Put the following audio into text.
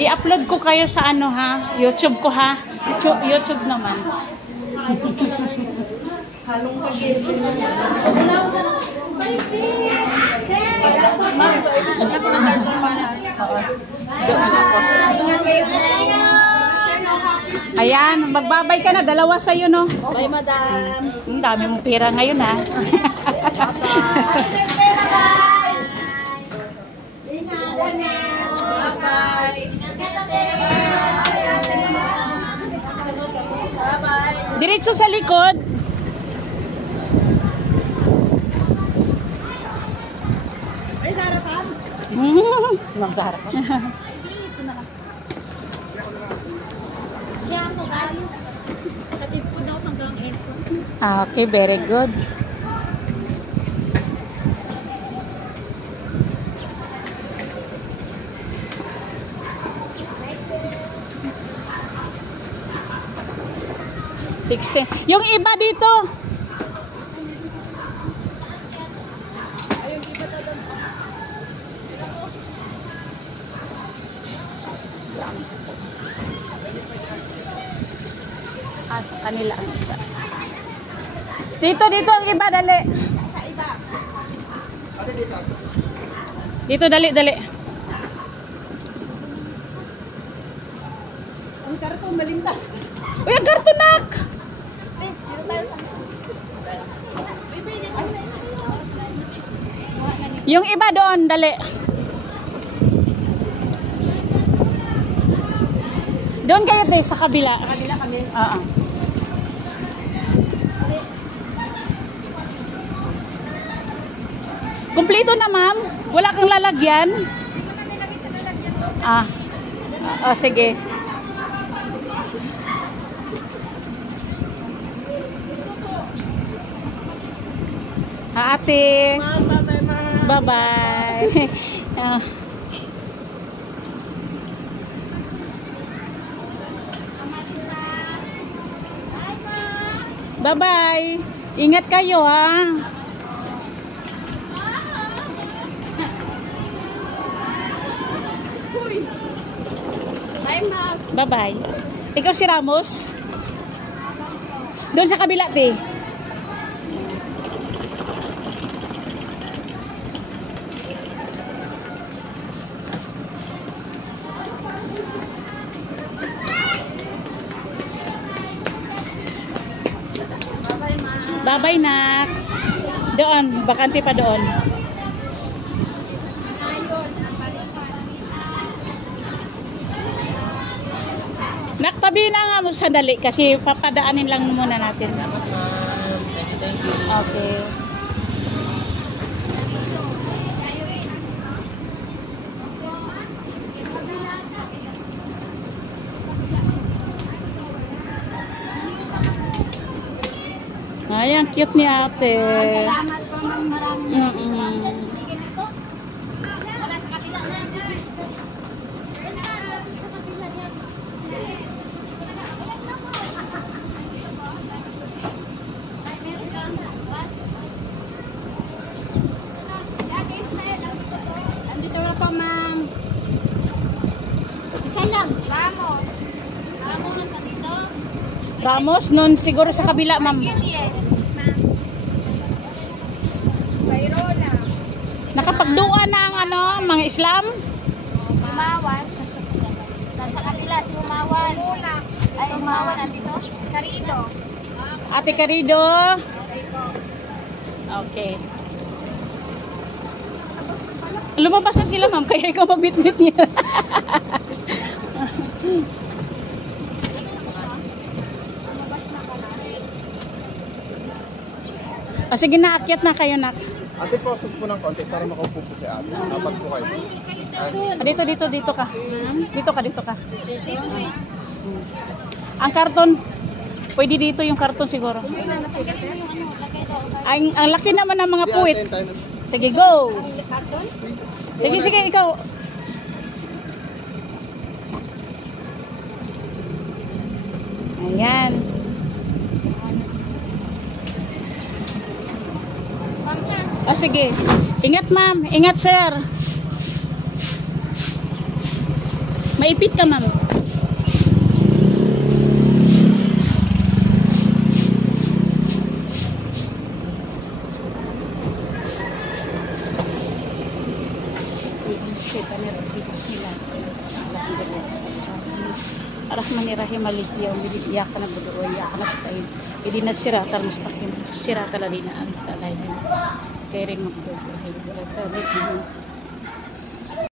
I-upload ko kayo sa ano ha, YouTube ko ha. YouTube naman. Halong pagil. Ayan, magbabay ka na. Dalawa sa'yo, no? Bye, madam. Ang dami mong pera ngayon, ha? Diretso sa likod. Ay, sa harapan? Si Ma'am sa harapan. Siya mo, guys. Katid ko daw hanggang airport. Okay, very good. Yung iba dito. Sa kanila ang isa. Dito ang iba, dali. Dito, dali. Ang karton, malinta. Uy, ang kartonak! Yung iba doon, dali. Doon kayo tayo sa kabila. Sa kabila kami. Oo. Kumpleto na, ma'am? Wala kang lalagyan? Ah. Sige. Ate. Bye-bye. Bye-bye. Ingat kayo, ha. Bye, ma'am. Bye-bye. Ikaw si Ramos? Doon sa kabila, te. Bye-bye, nak. Doon, bakante pa doon. Naktabi na nga mo sandali kasi papadaanin lang muna natin. Okay. Ay, ang cute ni ate. Salamat po, ma'am. Maraming. Wala sa kabila. Andito na po, ma'am. Isa lang. Ramos. Ramos, andito. Ramos, nun siguro sa kabila, ma'am. Yes, ma'am. Bayrola. Nakapagduwa na ang ano, mga Islam. Umawan. Nasa kabila si Umawan. Ay, Umawan andito. Carido. Ate Carido. Okay. Lumabas na sila, ma'am. Kaya ikaw magbitbit niya. Sige na, akyat na kayo, nak. Ate, pausog po ng konti para makaupo po si ate. Dapat po kayo. Dito ka. Dito ka. Ang karton, pwede dito yung karton siguro. Ang laki naman ng mga puwit. Sige, go. Sige, ikaw. Ayan. Sige. Ingat, ma'am. Ingat, sir. Maipit ka, ma'am. Ar-Rahmanir-Rahim maliki yaumiddin iyyaka na'budu wa iyyaka nasta'in ihdinas siratal mustaqim siratal ladzina an'amta 'alaihim ghairil maghdubi 'alaihim waladdallin